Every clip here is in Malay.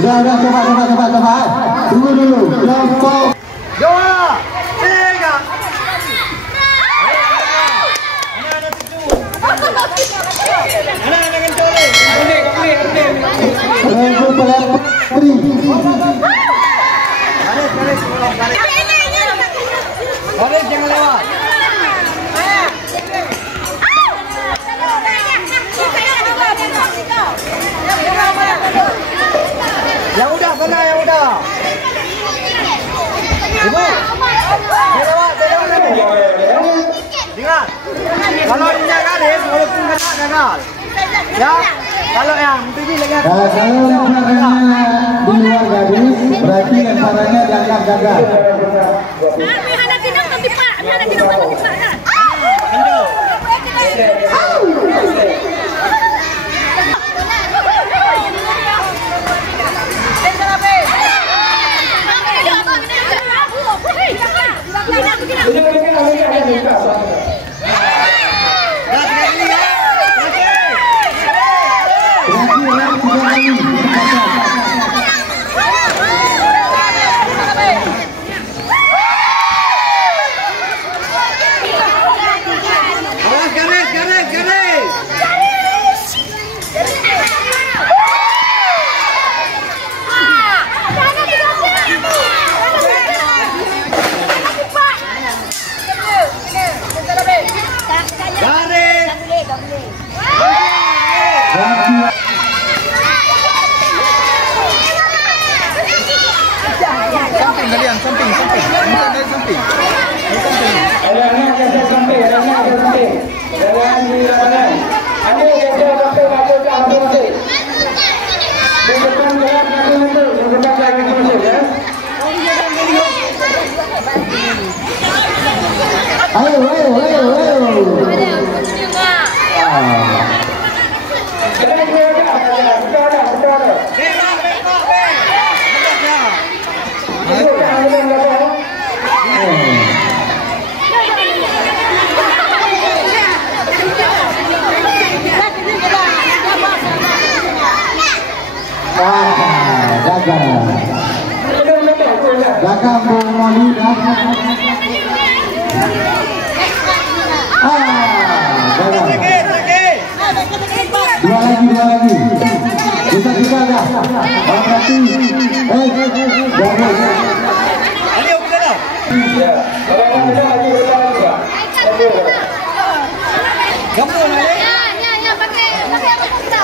Udah, coba. Tunggu dulu. Kelompok 2, 3. Anak-anak kencur ni. kelompok pelapor Tri. Baris jangan lewat. Yang udah sana, yang udah. Ibu, lewat nanti. Dengar, kalau dijaga deh, walaupun kena gagal. Ya, kalau yang itu lagi. Kalau lemparannya di luar garis, berarti lemparannya dianggap gagal. Belakang Moni dah. Dua lagi. Bisa juga dah. Berarti. Ayo kita dah. Kamu nak? Ya, pakai apa kita?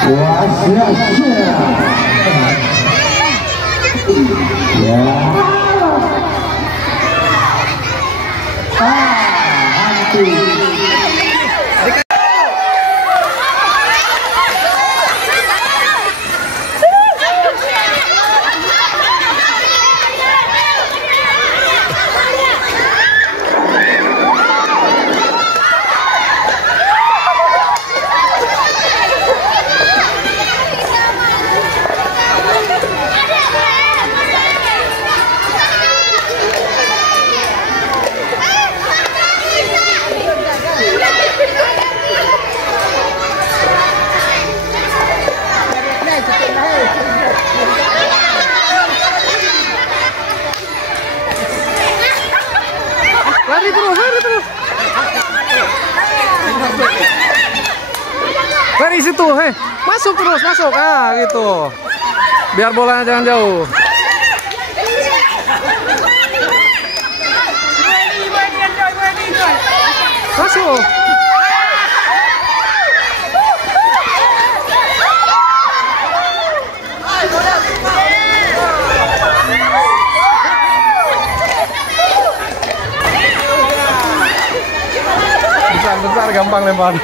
Wah, sia-sia. Ya. Hantu. Lari terus. Lari situ, masuk terus, gitu. Biar bolanya jangan jauh. Masuk. Besar gampang lempar.